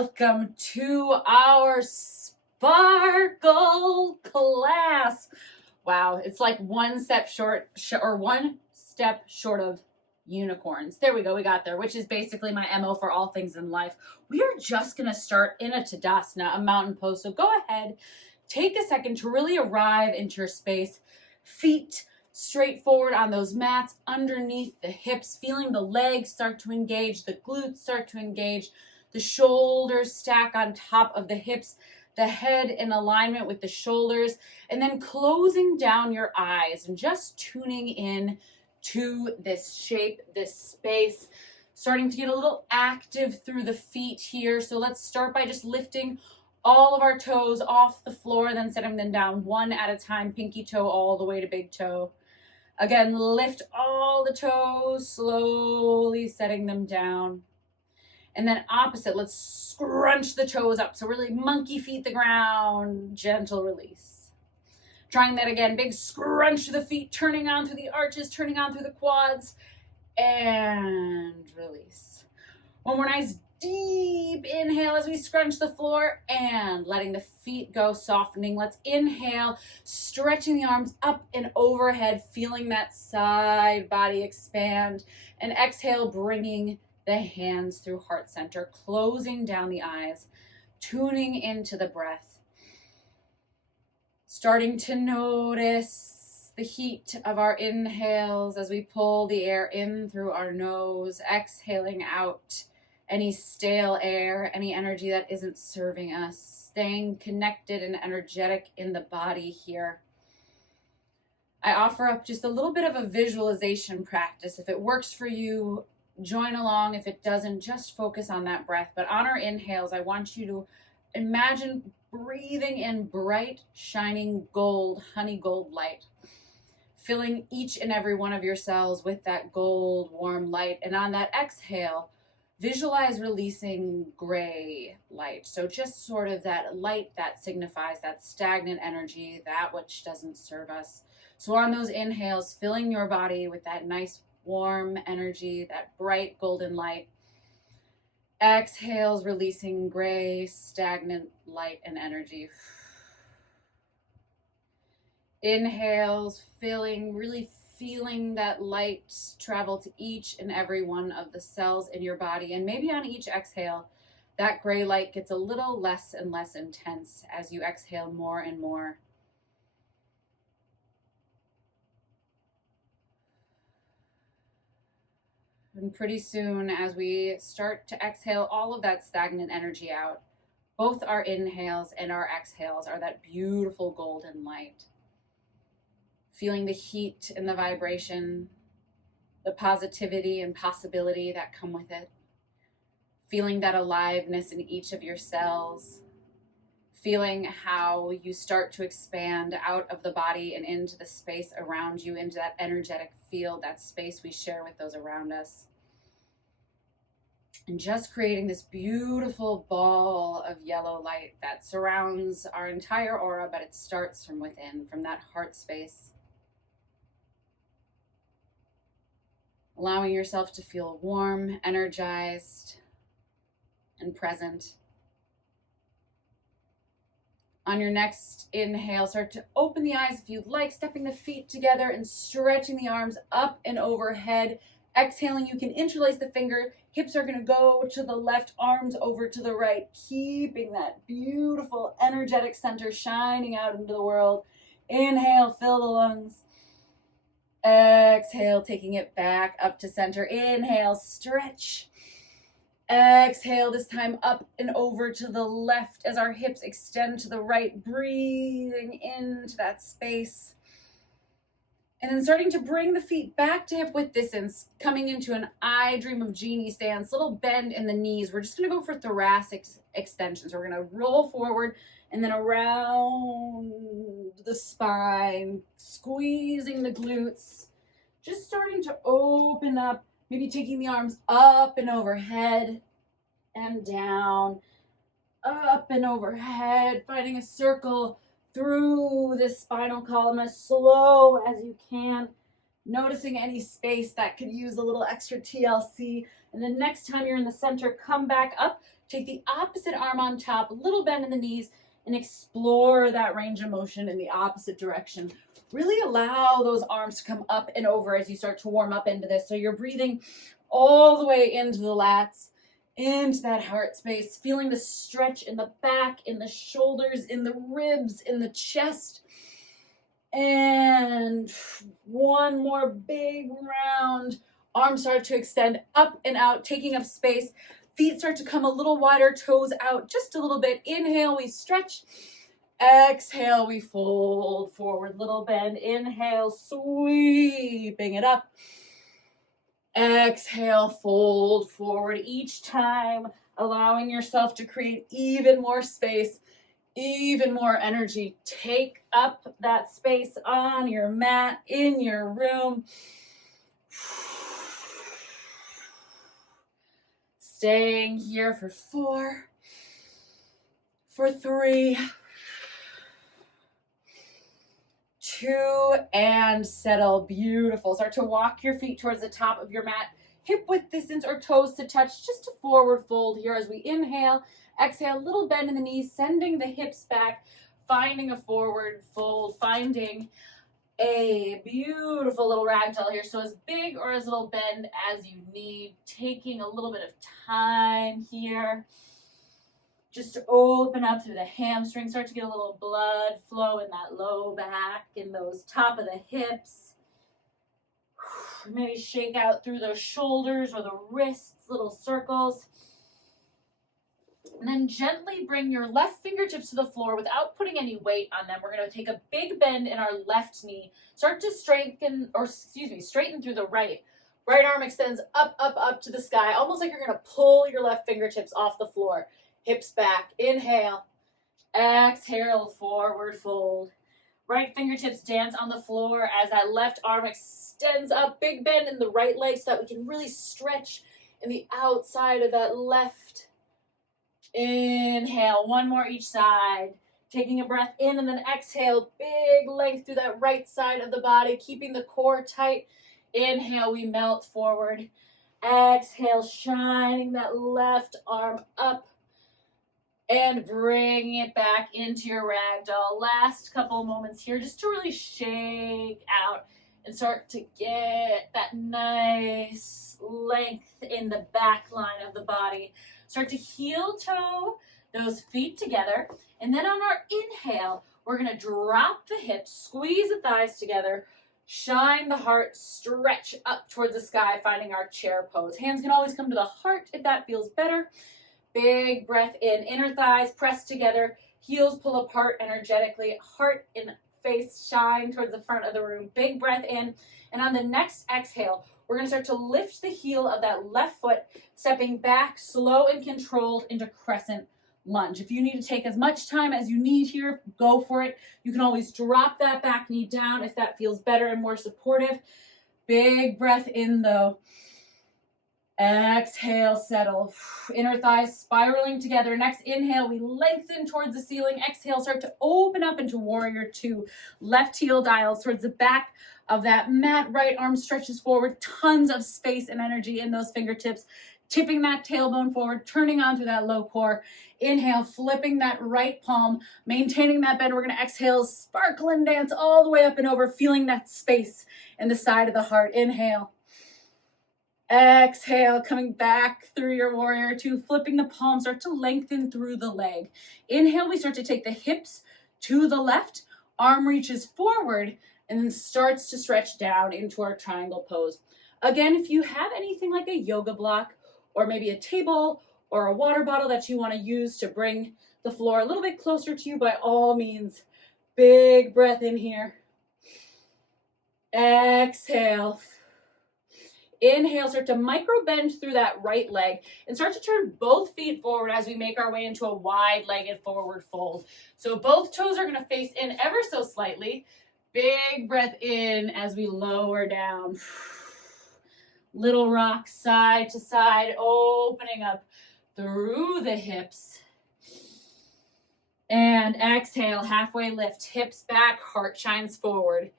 welcome to our Sparkle class. Wow, it's like one step short of unicorns. There we go, we got there, which is basically my MO for all things in life. We are just gonna start in a Tadasana, a mountain pose. So go ahead, take a second to really arrive into your space. Feet straight forward on those mats, underneath the hips, feeling the legs start to engage, the glutes start to engage, the shoulders stack on top of the hips, the head in alignment with the shoulders, and then closing down your eyes and just tuning in to this shape, this space, starting to get a little active through the feet here. So let's start by just lifting all of our toes off the floor, then setting them down one at a time, pinky toe all the way to big toe. Again, lift all the toes, slowly setting them down. And then opposite, let's scrunch the toes up. So really monkey feet the ground, gentle release. Trying that again, big scrunch to the feet, turning on through the arches, turning on through the quads, and release. One more nice deep inhale as we scrunch the floor and letting the feet go, softening. Let's inhale, stretching the arms up and overhead, feeling that side body expand. And exhale, bringing the hands through heart center, closing down the eyes, tuning into the breath. Starting to notice the heat of our inhales as we pull the air in through our nose, exhaling out any stale air, any energy that isn't serving us, staying connected and energetic in the body here. I offer up just a little bit of a visualization practice. If it works for you, join along. If it doesn't, just focus on that breath. But on our inhales, I want you to imagine breathing in bright, shining gold, honey gold light, filling each and every one of your cells with that gold, warm light. And on that exhale, visualize releasing gray light. So just sort of that light that signifies that stagnant energy, that which doesn't serve us. So on those inhales, filling your body with that nice warm energy, that bright golden light. Exhales, releasing gray, stagnant light and energy. Inhales, really feeling that light travel to each and every one of the cells in your body. And maybe on each exhale, that gray light gets a little less and less intense as you exhale more and more. And pretty soon, as we start to exhale all of that stagnant energy out, both our inhales and our exhales are that beautiful golden light. Feeling the heat and the vibration, the positivity and possibility that come with it. Feeling that aliveness in each of your cells. Feeling how you start to expand out of the body and into the space around you, into that energetic field, that space we share with those around us. And just creating this beautiful ball of yellow light that surrounds our entire aura, but it starts from within, from that heart space. Allowing yourself to feel warm, energized, and present. On your next inhale, start to open the eyes if you'd like, stepping the feet together and stretching the arms up and overhead. Exhaling, you can interlace the finger. Hips are going to go to the left, arms over to the right, keeping that beautiful energetic center shining out into the world. Inhale, fill the lungs. Exhale, taking it back up to center. Inhale, stretch. Exhale, this time up and over to the left as our hips extend to the right, breathing into that space. And then starting to bring the feet back to hip width distance, coming into an I Dream of Jeannie stance, little bend in the knees. We're just going to go for thoracic extensions. We're going to roll forward and then around the spine, squeezing the glutes, just starting to open up, maybe taking the arms up and overhead and down, up and overhead, finding a circle through the spinal column as slow as you can, noticing any space that could use a little extra TLC. And then next time you're in the center, come back up Take the opposite arm on top, a little bend in the knees, and explore that range of motion in the opposite direction. Really allow those arms to come up and over as you start to warm up into this. So you're breathing all the way into the lats, into that heart space, feeling the stretch in the back, in the shoulders, in the ribs, in the chest. And one more big round. Arms start to extend up and out, taking up space. Feet start to come a little wider, toes out just a little bit. Inhale, we stretch. Exhale, we fold forward, little bend. Inhale, sweeping it up. Exhale, fold forward each time, allowing yourself to create even more space, even more energy. Take up that space on your mat, in your room. Staying here for 4, for 3, 2, and settle. Beautiful. Start to walk your feet towards the top of your mat. Hip width distance or toes to touch. Just a forward fold here as we inhale. Exhale, little bend in the knees, sending the hips back, finding a forward fold, finding a beautiful little ragdoll here. So as big or as little bend as you need, taking a little bit of time here. Just to open up through the hamstrings, start to get a little blood flow in that low back, in those top of the hips. Maybe shake out through those shoulders or the wrists, little circles. And then gently bring your left fingertips to the floor without putting any weight on them. We're going to take a big bend in our left knee. Start to straighten through the right. Right arm extends up, up, up to the sky, almost like you're going to pull your left fingertips off the floor. Hips back. Inhale. Exhale, forward fold. Right fingertips dance on the floor as that left arm extends up. Big bend in the right leg so that we can really stretch in the outside of that left. Inhale, one more each side. Taking a breath in and then exhale, big length through that right side of the body, keeping the core tight. Inhale, we melt forward. Exhale, shining that left arm up and bring it back into your ragdoll. Last couple moments here just to really shake out and start to get that nice length in the back line of the body. Start to heel toe those feet together. And then on our inhale, we're going to drop the hips, squeeze the thighs together, shine the heart, stretch up towards the sky, finding our chair pose. Hands can always come to the heart if that feels better. Big breath in, inner thighs press together, heels pull apart energetically, heart in face, shine towards the front of the room. Big breath in. And on the next exhale, we're going to start to lift the heel of that left foot, stepping back, slow and controlled into crescent lunge. If you need to take as much time as you need here, go for it. You can always drop that back knee down if that feels better and more supportive. Big breath in though. Exhale, settle. Inner thighs spiraling together. Next inhale, we lengthen towards the ceiling. Exhale, start to open up into warrior two. Left heel dials towards the back of that mat. Right arm stretches forward. Tons of space and energy in those fingertips. Tipping that tailbone forward, turning onto that low core. Inhale, flipping that right palm, maintaining that bend. We're going to exhale, sparkle and dance all the way up and over, feeling that space in the side of the heart. Inhale. Exhale, coming back through your warrior two, flipping the palms, start to lengthen through the leg. Inhale, we start to take the hips to the left, arm reaches forward, and then starts to stretch down into our triangle pose. Again, if you have anything like a yoga block, or maybe a table or a water bottle that you want to use to bring the floor a little bit closer to you, by all means, big breath in here. Exhale. Inhale, start to micro bend through that right leg and start to turn both feet forward as we make our way into a wide-legged forward fold. So both toes are going to face in ever so slightly. Big breath in as we lower down. Little rock side to side, opening up through the hips. And exhale, halfway lift, hips back, heart shines forward.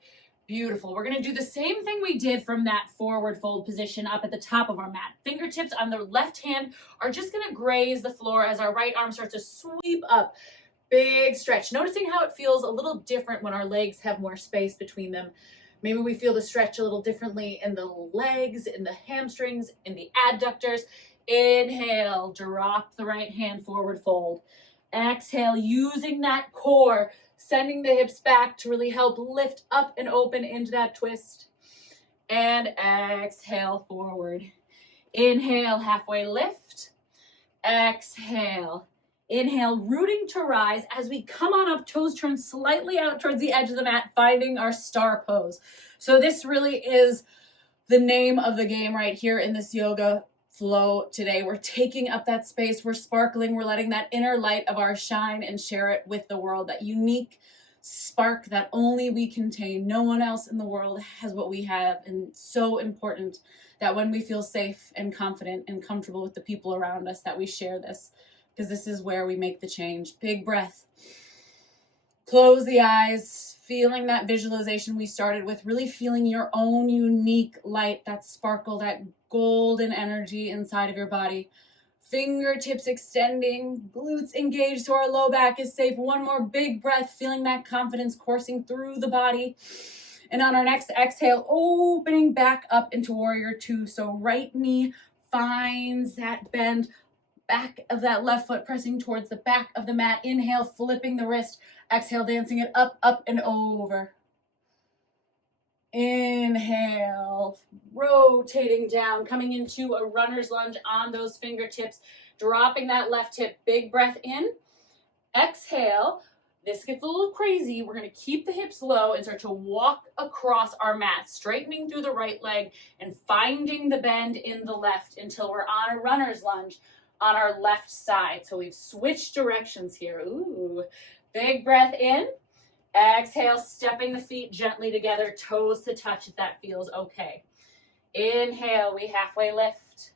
Beautiful. We're going to do the same thing we did from that forward fold position up at the top of our mat. Fingertips on the left hand are just going to graze the floor as our right arm starts to sweep up. Big stretch. Noticing how it feels a little different when our legs have more space between them. Maybe we feel the stretch a little differently in the legs, in the hamstrings, in the adductors. Inhale, drop the right hand forward fold. Exhale, using that core, sending the hips back to really help lift up and open into that twist. And exhale, forward. Inhale, halfway lift. Exhale. Inhale, rooting to rise. As we come on up, toes turn slightly out towards the edge of the mat, finding our star pose. So this really is the name of the game right here in this yoga flow today. We're taking up that space. We're sparkling. We're letting that inner light of our shine and share it with the world. That unique spark that only we contain. No one else in the world has what we have. And it's so important that when we feel safe and confident and comfortable with the people around us, that we share this, because this is where we make the change. Big breath. Close the eyes, feeling that visualization we started with, really feeling your own unique light, that sparkle, that golden energy inside of your body. Fingertips extending, glutes engaged so our low back is safe. One more big breath, feeling that confidence coursing through the body. And on our next exhale, opening back up into warrior two. So right knee finds that bend, back of that left foot pressing towards the back of the mat. Inhale, flipping the wrist. Exhale, dancing it up, up, and over. Inhale, rotating down, coming into a runner's lunge on those fingertips, dropping that left hip. Big breath in. Exhale. This gets a little crazy. We're going to keep the hips low and start to walk across our mat, straightening through the right leg and finding the bend in the left until we're on a runner's lunge on our left side. So we've switched directions here. Ooh, big breath in. Exhale, stepping the feet gently together, toes to touch if that feels okay. Inhale, we halfway lift.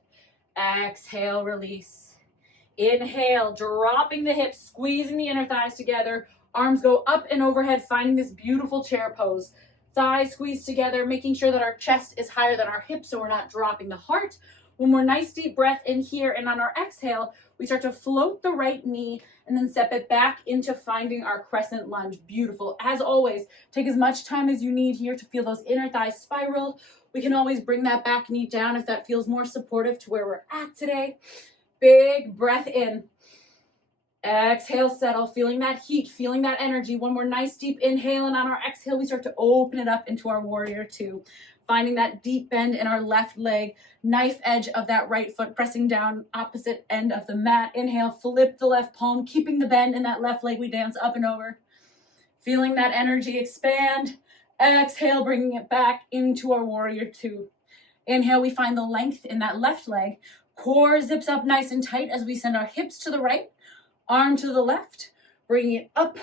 Exhale, release. Inhale, dropping the hips, squeezing the inner thighs together. Arms go up and overhead, finding this beautiful chair pose. Thighs squeeze together, making sure that our chest is higher than our hips so we're not dropping the heart. One more nice deep breath in here, and on our exhale, we start to float the right knee and then step it back into finding our crescent lunge. Beautiful. As always, take as much time as you need here to feel those inner thighs spiral. We can always bring that back knee down if that feels more supportive to where we're at today. Big breath in. Exhale, settle, feeling that heat, feeling that energy. One more nice deep inhale, and on our exhale, we start to open it up into our warrior two. Finding that deep bend in our left leg, knife edge of that right foot, pressing down opposite end of the mat. Inhale, flip the left palm, keeping the bend in that left leg. We dance up and over. Feeling that energy expand. Exhale, bringing it back into our warrior two. Inhale, we find the length in that left leg. Core zips up nice and tight as we send our hips to the right, arm to the left, bringing it up,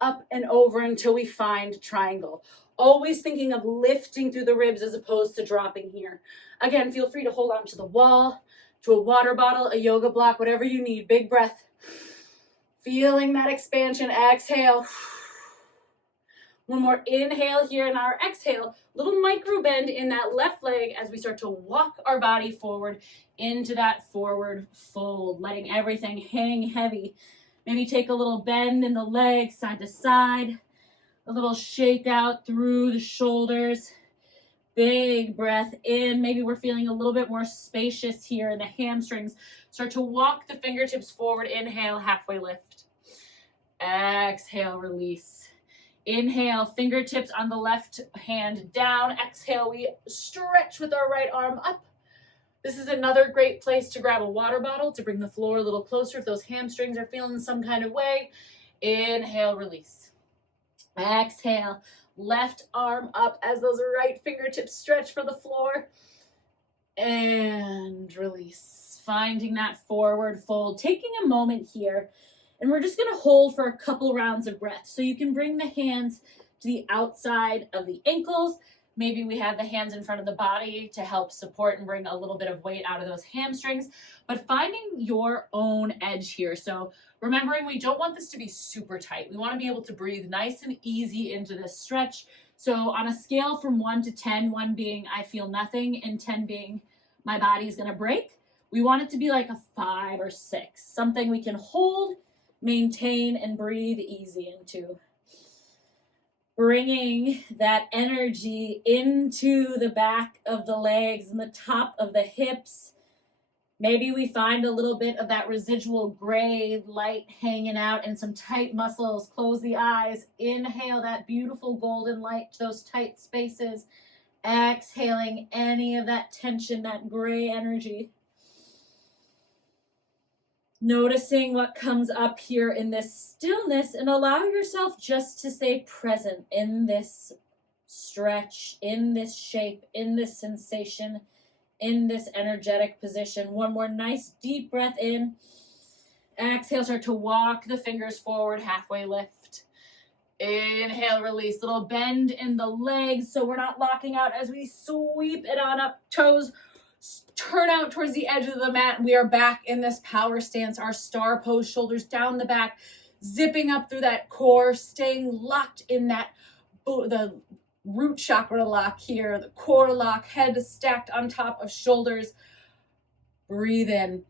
up and over until we find triangle. Always thinking of lifting through the ribs as opposed to dropping here. Again, feel free to hold on to the wall, to a water bottle, a yoga block, whatever you need. Big breath. Feeling that expansion. Exhale. One more inhale here, and our exhale. Little micro bend in that left leg as we start to walk our body forward into that forward fold, letting everything hang heavy. Maybe take a little bend in the legs, side to side. A little shake out through the shoulders. Big breath in. Maybe we're feeling a little bit more spacious here in the hamstrings. Start to walk the fingertips forward. Inhale, halfway lift. Exhale, release. Inhale, fingertips on the left hand down. Exhale, we stretch with our right arm up. This is another great place to grab a water bottle to bring the floor a little closer if those hamstrings are feeling some kind of way. Inhale, release. Exhale, left arm up as those right fingertips stretch for the floor. And release. Finding that forward fold. Taking a moment here, and we're just going to hold for a couple rounds of breath. So you can bring the hands to the outside of the ankles. Maybe we have the hands in front of the body to help support and bring a little bit of weight out of those hamstrings. But finding your own edge here. So Remembering we don't want this to be super tight. We want to be able to breathe nice and easy into this stretch. So on a scale from 1 to 10, 1 being I feel nothing and 10 being my body's going to break, we want it to be like a 5 or 6, something we can hold, maintain, and breathe easy into. Bringing that energy into the back of the legs and the top of the hips. Maybe we find a little bit of that residual gray light hanging out and some tight muscles. Close the eyes. Inhale that beautiful golden light to those tight spaces. Exhaling any of that tension, that gray energy. Noticing what comes up here in this stillness, and allow yourself just to stay present in this stretch, in this shape, in this sensation, in this energetic position. One more nice deep breath in. Exhale, start to walk the fingers forward, halfway lift. Inhale, release. Little bend in the legs so we're not locking out as we sweep it on up. Toes turn out towards the edge of the mat. We are back in this power stance, our star pose, shoulders down the back, zipping up through that core, staying locked in that, the root chakra lock here, the core lock, head stacked on top of shoulders. Breathe in.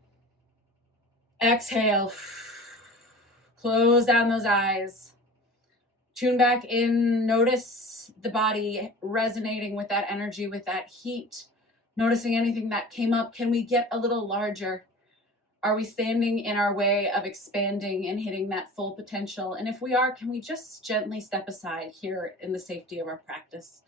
Exhale. Close down those eyes. Tune back in. Notice the body resonating with that energy, with that heat. Noticing anything that came up. Can we get a little larger? Are we standing in our way of expanding and hitting that full potential? And if we are, can we just gently step aside here in the safety of our practice?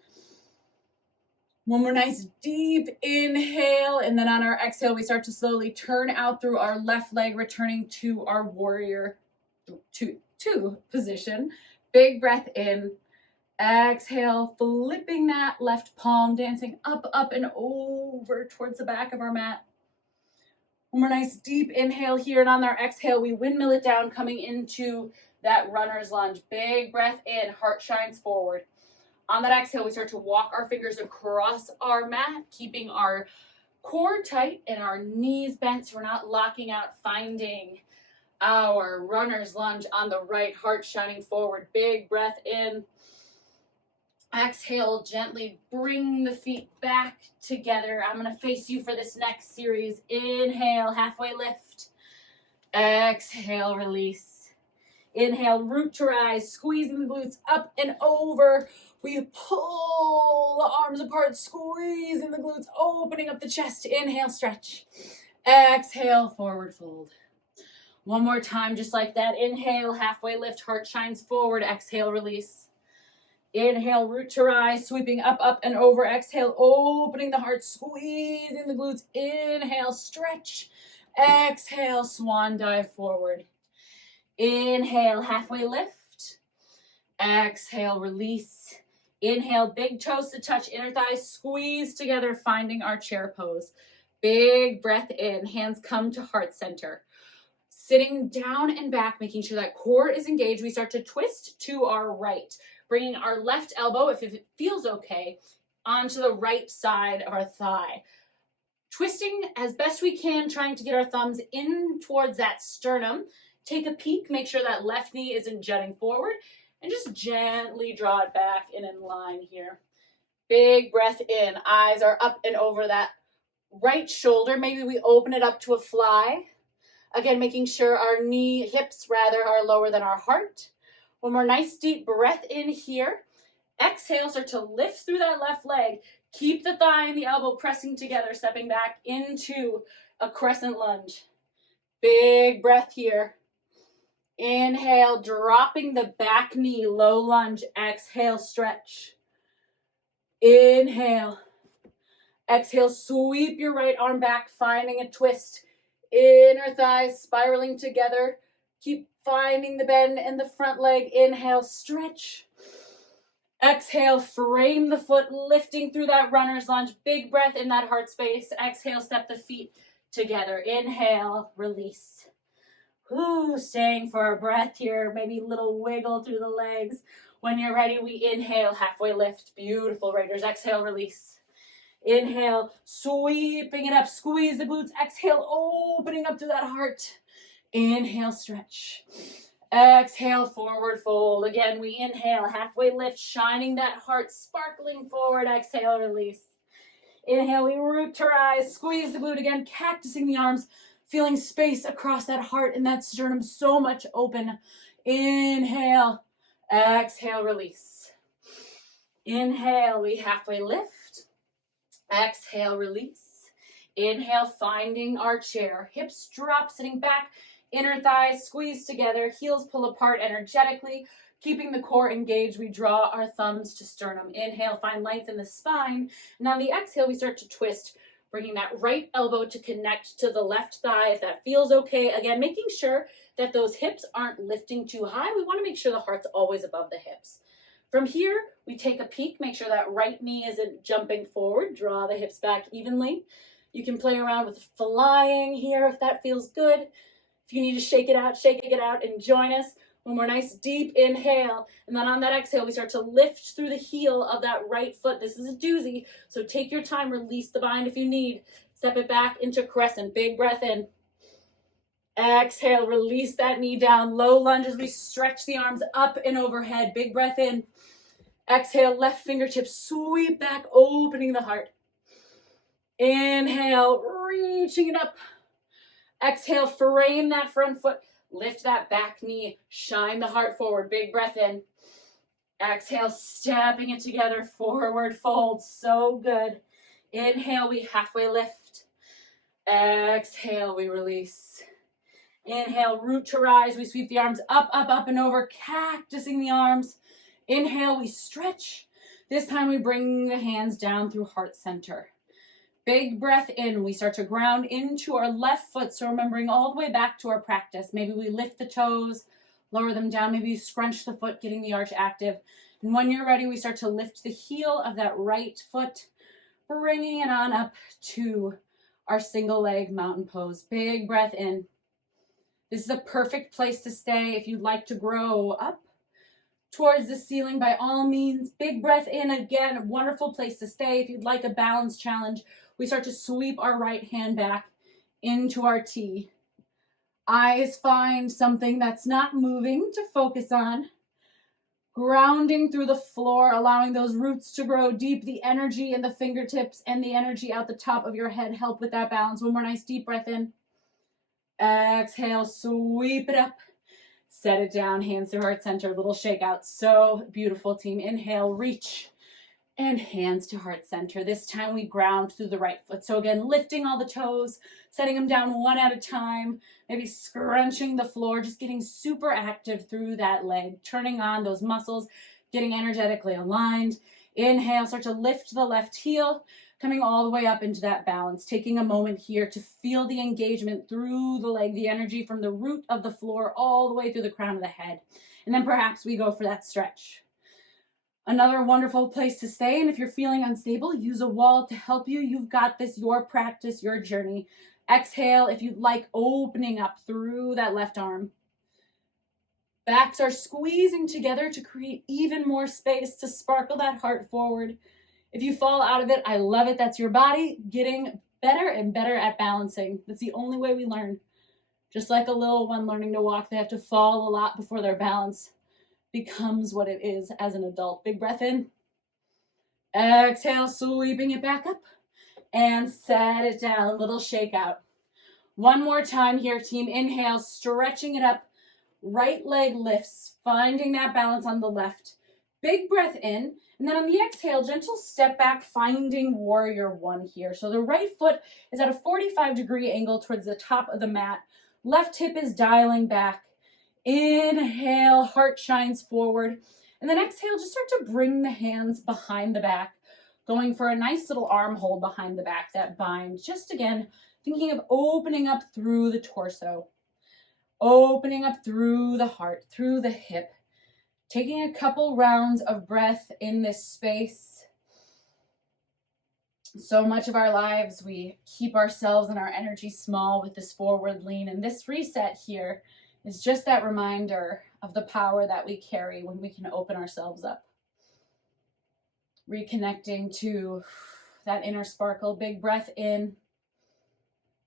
One more nice deep inhale, and then on our exhale, we start to slowly turn out through our left leg, returning to our warrior two position. Big breath in. Exhale, flipping that left palm, dancing up, up, and over towards the back of our mat. One more nice deep inhale here, and on our exhale, we windmill it down, coming into that runner's lunge. Big breath in, heart shines forward. On that exhale, we start to walk our fingers across our mat, keeping our core tight and our knees bent so we're not locking out, finding our runner's lunge on the right, heart shining forward. Big breath in. Exhale, gently bring the feet back together. I'm going to face you for this next series. Inhale, halfway lift. Exhale, release. Inhale, root to rise, squeezing the glutes up and over. We pull the arms apart, squeezing the glutes, opening up the chest. Inhale, stretch. Exhale, forward fold. One more time, just like that. Inhale, halfway lift, heart shines forward. Exhale, release. Inhale, root to rise, sweeping up, up, and over. Exhale, opening the heart, squeezing the glutes. Inhale, stretch. Exhale, swan dive forward. Inhale, halfway lift. Exhale, release. Inhale, big toes to touch, inner thighs squeeze together, finding our chair pose. Big breath in, hands come to heart center. Sitting down and back, making sure that core is engaged. We start to twist to our right, bringing our left elbow, if it feels okay, onto the right side of our thigh. Twisting as best we can, trying to get our thumbs in towards that sternum. Take a peek, make sure that left knee isn't jutting forward, and just gently draw it back and in line here. Big breath in, eyes are up and over that right shoulder. Maybe we open it up to a fly. Again, making sure our hips are lower than our heart. One more nice deep breath in here. Exhale, start to lift through that left leg. Keep the thigh and the elbow pressing together, stepping back into a crescent lunge. Big breath here. Inhale, dropping the back knee, low lunge. Exhale, stretch. Inhale. Exhale, sweep your right arm back, finding a twist. Inner thighs spiraling together. Keep finding the bend in the front leg. Inhale, stretch. Exhale, frame the foot, lifting through that runner's lunge. Big breath in that heart space. Exhale, step the feet together. Inhale, release. Ooh, staying for a breath here. Maybe a little wiggle through the legs. When you're ready, we inhale, halfway lift. Beautiful, Raiders. Exhale, release. Inhale, sweeping it up. Squeeze the glutes. Exhale, opening up to that heart. Inhale, stretch. Exhale, forward fold. Again, we inhale, halfway lift, shining that heart, sparkling forward. Exhale, release. Inhale, we root to rise, squeeze the glute again, cactusing the arms, feeling space across that heart and that sternum so much open. Inhale, exhale, release. Inhale, we halfway lift. Exhale, release. Inhale, finding our chair. Hips drop, sitting back, inner thighs squeeze together, heels pull apart energetically. Keeping the core engaged, we draw our thumbs to sternum. Inhale, find length in the spine. And on the exhale, we start to twist, bringing that right elbow to connect to the left thigh if that feels okay. Again, making sure that those hips aren't lifting too high. We want to make sure the heart's always above the hips. From here, we take a peek, make sure that right knee isn't jumping forward. Draw the hips back evenly. You can play around with flying here if that feels good. If you need to shake it out and join us. One more nice deep inhale. And then on that exhale, we start to lift through the heel of that right foot. This is a doozy, so take your time. Release the bind if you need. Step it back into crescent. Big breath in. Exhale, release that knee down. Low lunge as we stretch the arms up and overhead. Big breath in. Exhale, left fingertips sweep back, opening the heart. Inhale, reaching it up. Exhale, frame that front foot. Lift that back knee, shine the heart forward. Big breath in. Exhale, stepping it together, forward fold. So good. Inhale, we halfway lift. Exhale, we release. Inhale, root to rise. We sweep the arms up, and over, cactusing the arms. Inhale, we stretch. This time we bring the hands down through heart center. Big breath in. We start to ground into our left foot. So remembering all the way back to our practice. Maybe we lift the toes, lower them down. Maybe you scrunch the foot, getting the arch active. And when you're ready, we start to lift the heel of that right foot, bringing it on up to our single leg mountain pose. Big breath in. This is a perfect place to stay. If you'd like to grow up towards the ceiling, by all means, big breath in. Again, a wonderful place to stay. If you'd like a balance challenge, we start to sweep our right hand back into our T. Eyes find something that's not moving to focus on. Grounding through the floor, allowing those roots to grow deep. The energy in the fingertips and the energy out the top of your head help with that balance. One more nice deep breath in. Exhale, sweep it up. Set it down, hands to heart center, little shake out. So beautiful, team. Inhale, reach, and hands to heart center. This time we ground through the right foot. So again, lifting all the toes, setting them down one at a time, maybe scrunching the floor, just getting super active through that leg, turning on those muscles, getting energetically aligned. Inhale, start to lift the left heel, coming all the way up into that balance, taking a moment here to feel the engagement through the leg, the energy from the root of the floor all the way through the crown of the head. And then perhaps we go for that stretch. Another wonderful place to stay, and if you're feeling unstable, use a wall to help you. You've got this, your practice, your journey. Exhale if you'd like, opening up through that left arm. Backs are squeezing together to create even more space to sparkle that heart forward. If you fall out of it, I love it. That's your body getting better and better at balancing. That's the only way we learn. Just like a little one learning to walk, they have to fall a lot before their balance becomes what it is as an adult. Big breath in. Exhale, sweeping it back up. And set it down. Little shake out. One more time here, team. Inhale, stretching it up. Right leg lifts, finding that balance on the left. Big breath in. And then on the exhale, gentle step back, finding warrior one here. So the right foot is at a 45-degree angle towards the top of the mat. Left hip is dialing back. Inhale, heart shines forward. And then exhale, just start to bring the hands behind the back, going for a nice little arm hold behind the back that binds. Just again, thinking of opening up through the torso, opening up through the heart, through the hip, taking a couple rounds of breath in this space. So much of our lives, we keep ourselves and our energy small with this forward lean. And this reset here is just that reminder of the power that we carry when we can open ourselves up. Reconnecting to that inner sparkle. Big breath in.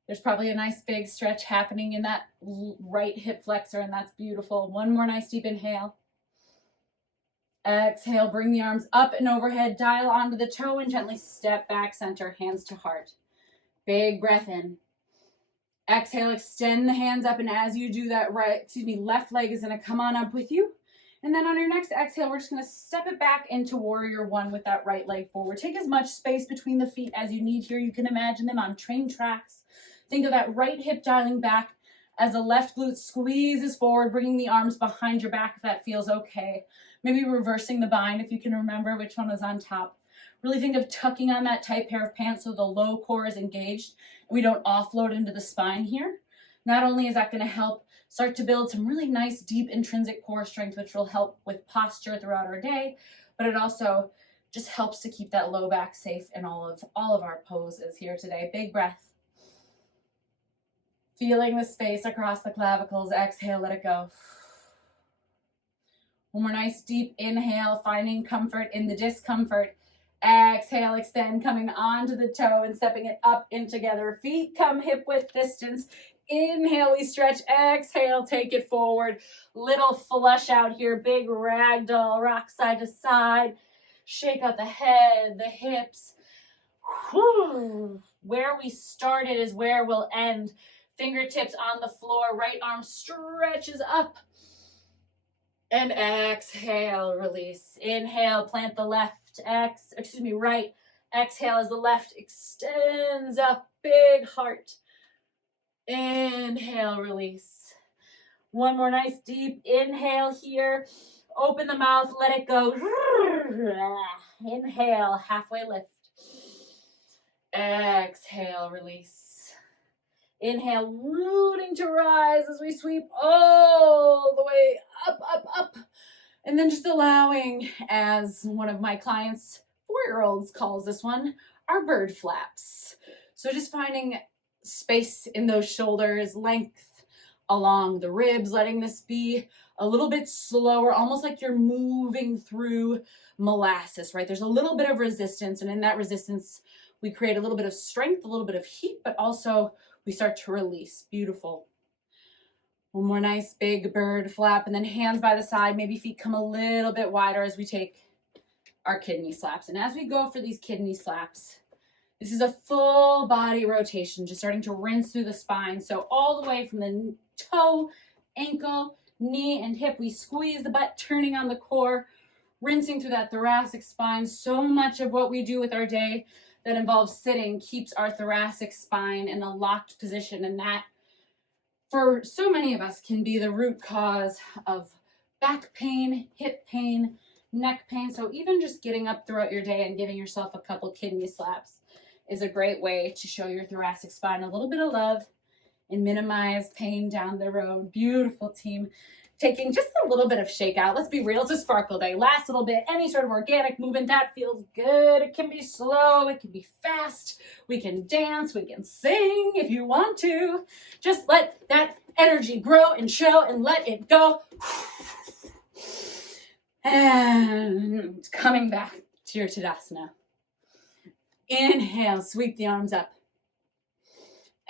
There's probably a nice big stretch happening in that right hip flexor, and that's beautiful. One more nice deep inhale. Exhale, bring the arms up and overhead, dial onto the toe and gently step back, center, hands to heart. Big breath in. Exhale, extend the hands up, and as you do that, left leg is gonna come on up with you. And then on your next exhale, we're just gonna step it back into warrior one with that right leg forward. Take as much space between the feet as you need here. You can imagine them on train tracks. Think of that right hip dialing back as the left glute squeezes forward, bringing the arms behind your back if that feels okay. Maybe reversing the bind if you can remember which one was on top. Really think of tucking on that tight pair of pants so the low core is engaged and we don't offload into the spine here. Not only is that going to help start to build some really nice deep intrinsic core strength, which will help with posture throughout our day, but it also just helps to keep that low back safe in all of our poses here today. Big breath. Feeling the space across the clavicles. Exhale, let it go. One more nice deep inhale, finding comfort in the discomfort. Exhale, extend, coming onto the toe and stepping it up in together. Feet come hip width distance. Inhale, we stretch. Exhale, take it forward. Little flush out here. Big ragdoll, rock side to side. Shake out the head, the hips. Whew. Where we started is where we'll end. Fingertips on the floor. Right arm stretches up. And exhale, release. Inhale, plant the left. Right. Exhale as the left extends up. Big heart. Inhale, release. One more nice deep inhale here. Open the mouth, let it go. Inhale, halfway lift. Exhale, release. Inhale, rooting to rise as we sweep all the way up, up, up. And then just allowing, as one of my clients' 4-year-olds calls this one, our bird flaps. So just finding space in those shoulders, length along the ribs, letting this be a little bit slower, almost like you're moving through molasses, right? There's a little bit of resistance, and in that resistance, we create a little bit of strength, a little bit of heat, but also we start to release. Beautiful. One more nice big bird flap, and then hands by the side, maybe feet come a little bit wider as we take our kidney slaps. And as we go for these kidney slaps, this is a full body rotation, just starting to rinse through the spine. So all the way from the toe, ankle, knee, and hip, we squeeze the butt, turning on the core, rinsing through that thoracic spine. So much of what we do with our day that involves sitting keeps our thoracic spine in a locked position, and that for so many of us can be the root cause of back pain, hip pain, neck pain. So even just getting up throughout your day and giving yourself a couple kidney slaps is a great way to show your thoracic spine a little bit of love and minimize pain down the road. Beautiful, team. Taking just a little bit of shakeout. Let's be real, it's a sparkle day. Last little bit, any sort of organic movement, that feels good. It can be slow, it can be fast. We can dance, we can sing if you want to. Just let that energy grow and show and let it go. And coming back to your Tadasana. Inhale, sweep the arms up.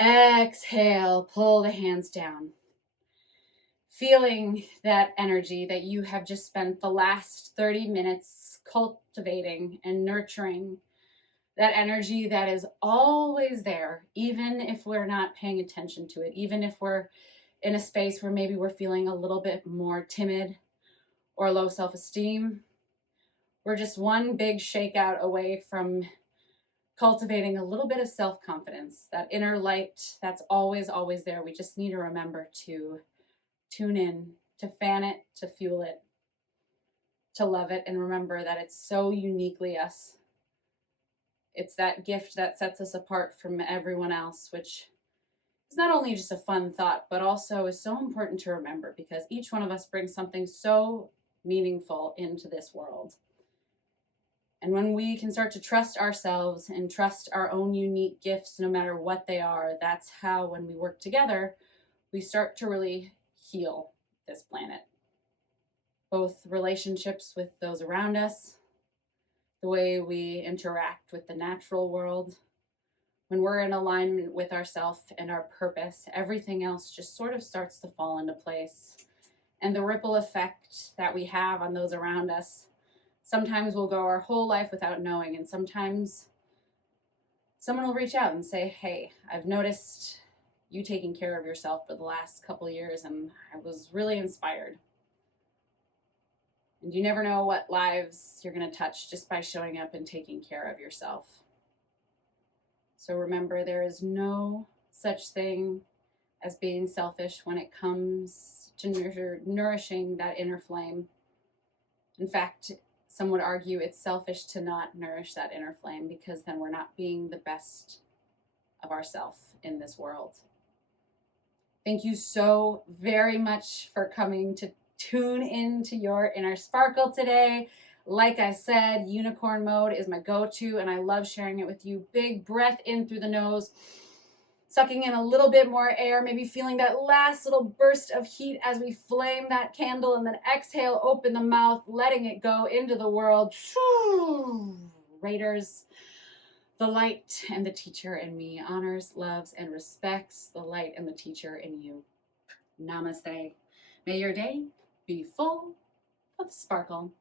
Exhale, pull the hands down. Feeling that energy that you have just spent the last 30 minutes cultivating and nurturing, that energy that is always there, even if we're not paying attention to it, even if we're in a space where maybe we're feeling a little bit more timid or low self-esteem. We're just one big shakeout away from cultivating a little bit of self-confidence, that inner light that's always, always there. We just need to remember to tune in, to fan it, to fuel it, to love it, and remember that it's so uniquely us. It's that gift that sets us apart from everyone else, which is not only just a fun thought, but also is so important to remember because each one of us brings something so meaningful into this world. And when we can start to trust ourselves and trust our own unique gifts, no matter what they are, that's how, when we work together, we start to really heal this planet. Both relationships with those around us, the way we interact with the natural world. When we're in alignment with ourself and our purpose, everything else just sort of starts to fall into place. And the ripple effect that we have on those around us, sometimes we'll go our whole life without knowing, and sometimes someone will reach out and say, hey, I've noticed you taking care of yourself for the last couple of years, and I was really inspired. And you never know what lives you're going to touch just by showing up and taking care of yourself. So remember, there is no such thing as being selfish when it comes to nourishing that inner flame. In fact, some would argue it's selfish to not nourish that inner flame, because then we're not being the best of ourselves in this world. Thank you so very much for coming to tune into your inner sparkle today. Like I said, unicorn mode is my go-to, and I love sharing it with you. Big breath in through the nose, sucking in a little bit more air, maybe feeling that last little burst of heat as we flame that candle, and then exhale, open the mouth, letting it go into the world. Raiders, the light and the teacher in me honors, loves, and respects the light and the teacher in you. Namaste. May your day be full of sparkle.